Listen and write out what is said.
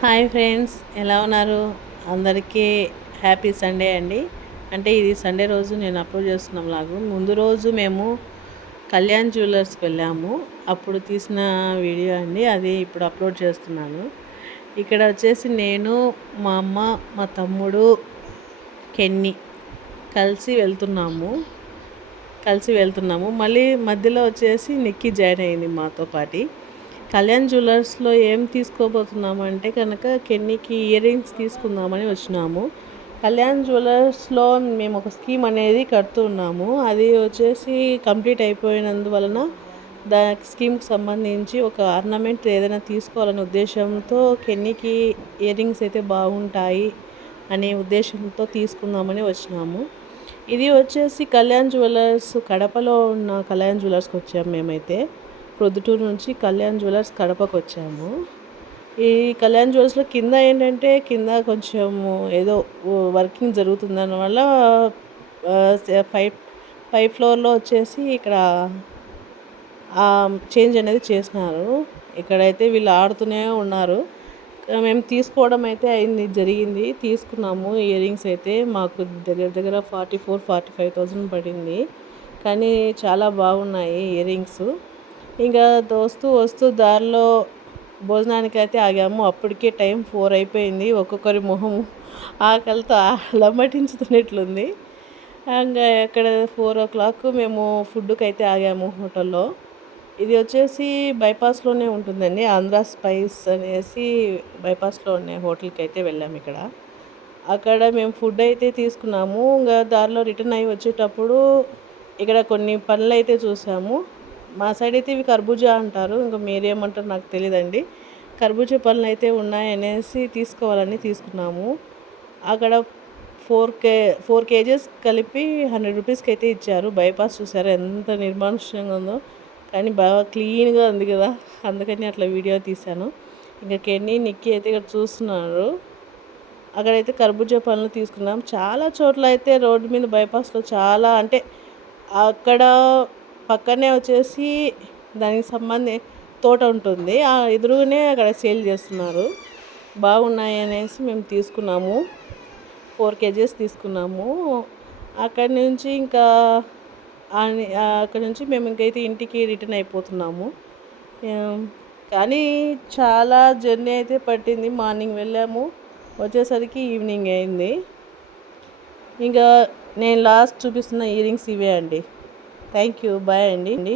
Hi friends, ఎలా ఉన్నారు? అందరికీ హ్యాపీ సండే అండి. అంటే ఇది సండే రోజు నేను అప్లోడ్ చేస్తున్న వ్లాగు. ముందు రోజు మేము కళ్యాణ్ జ్యువెలర్స్కి వెళ్ళాము, అప్పుడు తీసిన వీడియో అండి. అది ఇప్పుడు అప్లోడ్ చేస్తున్నాను. ఇక్కడ వచ్చేసి నేను, మా అమ్మ, మా తమ్ముడు, కెన్నీ కలిసి వెళ్తున్నాము. మళ్ళీ మధ్యలో వచ్చేసి నిక్కీ జాయిన్ అయింది మాతో పాటి. కళ్యాణ్ జ్యువెలర్స్లో ఏం తీసుకోబోతున్నాము అంటే కనుక కెన్నీకి ఇయర్ రింగ్స్ తీసుకుందామని వచ్చినాము. కళ్యాణ్ జ్యువెలర్స్లో మేము ఒక స్కీమ్ అనేది కడుతున్నాము. అది వచ్చేసి కంప్లీట్ అయిపోయినందువలన స్కీమ్కి సంబంధించి ఒక ఆర్నమెంట్ ఏదైనా తీసుకోవాలనే ఉద్దేశంతో కెన్నీకి ఇయర్ రింగ్స్ అయితే బాగుంటాయి అనే ఉద్దేశంతో తీసుకుందామని వచ్చినాము. ఇది వచ్చేసి కళ్యాణ్ జ్యువెలర్స్ కడపలో ఉన్న కళ్యాణ్ జ్యువెలర్స్కి వచ్చాము. మేమైతే ప్రొద్దుటూరు నుంచి కళ్యాణ్ జ్యువెలర్స్ కడపకు వచ్చాము. ఈ కళ్యాణ్ జ్యువెలర్స్లో కింద ఏంటంటే కింద కొంచెం ఏదో వర్కింగ్ జరుగుతుంది, దానివల్ల ఫైవ్ ఫ్లోర్లో వచ్చేసి ఇక్కడ చేంజ్ అనేది చేసినారు. ఇక్కడైతే వీళ్ళు ఆడుతూనే ఉన్నారు. మేము తీసుకోవడం అయితే జరిగింది, తీసుకున్నాము. ఇయర్ రింగ్స్ అయితే మాకు దగ్గర 44,000-45,000 పడింది. కానీ చాలా బాగున్నాయి ఇయర్ రింగ్స్. ఇంకా వస్తూ దారిలో భోజనానికి అయితే ఆగాము. అప్పటికే టైం 4 అయిపోయింది. ఒక్కొక్కరి మొహం ఆకలితో అలమటించుతున్నట్లుంది. ఇంకా అక్కడ 4 o'clock మేము ఫుడ్కి అయితే ఆగాము హోటల్లో. ఇది వచ్చేసి బైపాస్లోనే ఉంటుందండి, ఆంధ్ర స్పైస్ అనేసి బైపాస్లో ఉన్న హోటల్కి అయితే వెళ్ళాము. అక్కడ మేము ఫుడ్ అయితే తీసుకున్నాము. ఇంకా దారిలో రిటర్న్ అయ్యి వచ్చేటప్పుడు ఇక్కడ కొన్ని పనులు అయితే చూసాము. మా సైడ్ అయితే ఇవి కర్బూజా అంటారు, ఇంకా మీరేమంటారు నాకు తెలియదండి. కర్బూజా పనులు అయితే ఉన్నాయనేసి తీసుకోవాలని తీసుకున్నాము. అక్కడ 4 kgs కలిపి 100 రూపీస్కి అయితే ఇచ్చారు. బైపాస్ చూసారా ఎంత నిర్మానుష్యంగా ఉందో, కానీ బాగా క్లీన్గా ఉంది కదా, అందుకని అట్లా వీడియో తీశాను. ఇంకా కెన్నీ, నిక్కీ అయితే ఇక్కడ చూస్తున్నారు. అక్కడైతే కర్బూజా పనులు తీసుకున్నాం. చాలా చోట్ల అయితే రోడ్డు మీద బైపాస్లో చాలా, అంటే అక్కడ పక్కనే వచ్చేసి దానికి సంబంధించి తోట ఉంటుంది, ఆ ఎదురుగానే అక్కడ సేల్ చేస్తున్నారు. బాగున్నాయి అనేసి మేము తీసుకున్నాము. 4 kgs తీసుకున్నాము. అక్కడి నుంచి మేము ఇంకైతే ఇంటికి రిటర్న్ అయిపోతున్నాము. కానీ చాలా జర్నీ అయితే పట్టింది. మార్నింగ్ వెళ్ళాము, వచ్చేసరికి ఈవినింగ్ అయింది. ఇంకా నేను లాస్ట్ చూపిస్తున్న ఇయర్ రింగ్స్ ఇవే అండి. థ్యాంక్ యూ, బాయ్ అండి.